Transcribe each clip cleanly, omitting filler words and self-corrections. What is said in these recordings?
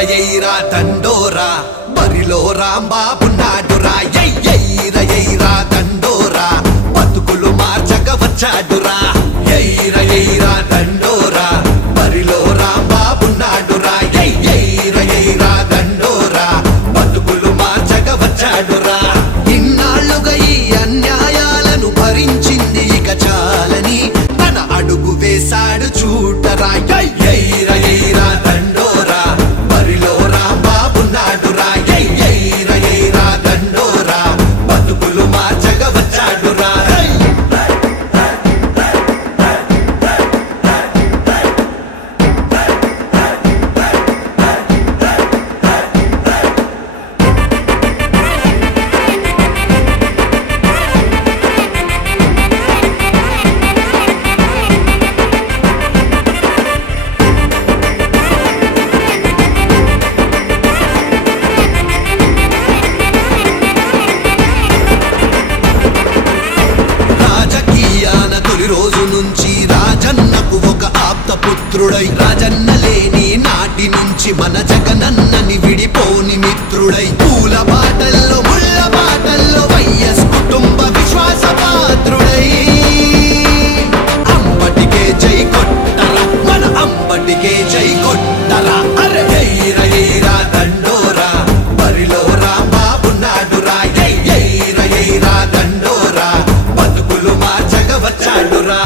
ఎయిరా దండోరా బరిలో రాంబాబున్నాడురా ఎయిరా దండోరా బతుకులు మార్చక వచ్చాడురా ఎయిరా దండోరా బరిలో రాంబాబున్నాడురా ఎయిరా దండోరా బతుకులు మార్చక వచ్చాడురా ఇన్నాళ్ళుగా ఈ అన్యాయాలను భరించింది ఇక చాలని తన అడుగు వేశాడు చూడరా ఎయిరా దండోరా బరిలో రాంబాబున్నాడురా ఎయిరా దండోరా బతుకులు మార్చక వచ్చాడురా రోజు నుంచి రాజన్నకు ఒక ఆప్తపుత్రుడై రాజన్న లేని నాటి నుంచి మన జగనన్నని విడిపోని మిత్రుడై పూల బాటల్లో ముళ్ళ బాటల్లో వైఎస్ కుటుంబ విశ్వాస పాత్రుడై అంబటికే జై కొట్టరా మన అంబటికే జై కొట్టరా అరే ఎయిరా దండోరా బరిలో రాంబాబున్నాడురా ఎయిరా దండోరా బతుకులు మార్చక వచ్చాడురా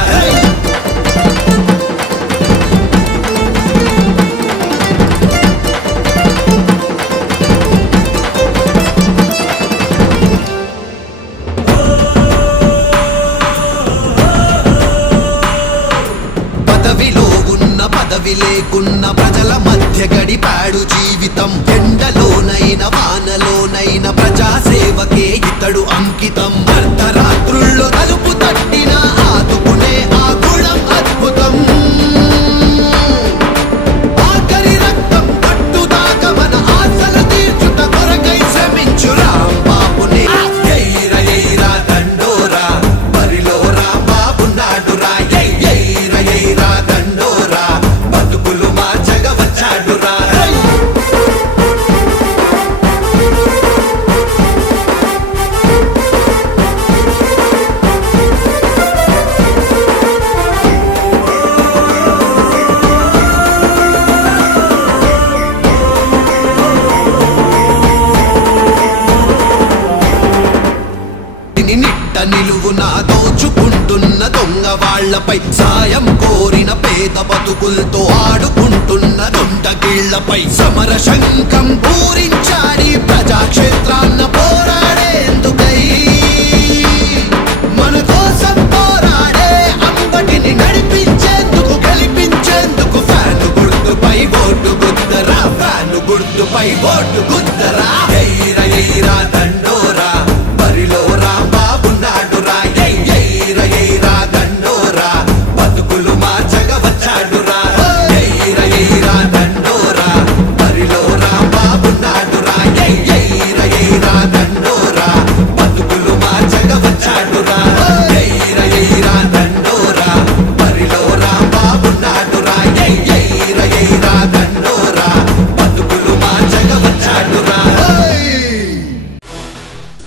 పదవిలో ఉన్న పదవి లేకున్న ప్రజల మధ్య గడిపాడు జీవితం ఎండలోనైన వానలోనైన ప్రజాసేవకే ఇతడు అంకితం అర్ధరాత్రుల్లో తలుపు తట్టిన ఆదుకునే ఆ గుణం అద్భుతం ఆఖరి రక్తం పట్టుదాకా మన ఆశలు తీర్చుట కొరకై శ్రమించు రాంబాబునే ఎయిరా దండోరా బరిలో రాంబాబున్నాడురా ఎయిరా దండోరా బతుకులు మార్చక వచ్చాడురా నిట్ట నిలువున దోచుకుంటున్న దొంగ వాళ్లపై సాయం కోరిన పేద బతుకులతో ఆడుకుంటున్న దొండగిళ్లపై సమర శంఖం పూరించాడి ప్రజాక్షేత్రాన్న పోరాడేందుకై మన కోసం పోరాడే అంబటిని నడిపించేందుకు గెలిపించేందుకు ఫ్యాను గుర్తుపై ఓటు గుద్దరా ఫ్యాను గుర్తుపై ఓటు గుద్దరా ఎయిరా దండోరా బరిలో రాంబాబున్నాడురా ఎయిరా దండోరా బతుకులు మార్చక వచ్చాడురా ఎయిరా దండోరా బరిలో రాంబాబున్నాడురా ఎయిరా దండోరా బతుకులు మార్చక వచ్చాడురా ఎయిరా దండోరా బరిలో రాంబాబున్నాడురా ఎయిరా దండోరా బతుకులు మార్చక వచ్చాడురా.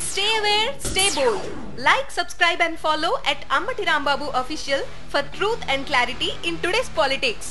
Stay aware, stay bold. Like, subscribe and follow at Ammati Rambabu Official for truth and clarity in today's politics.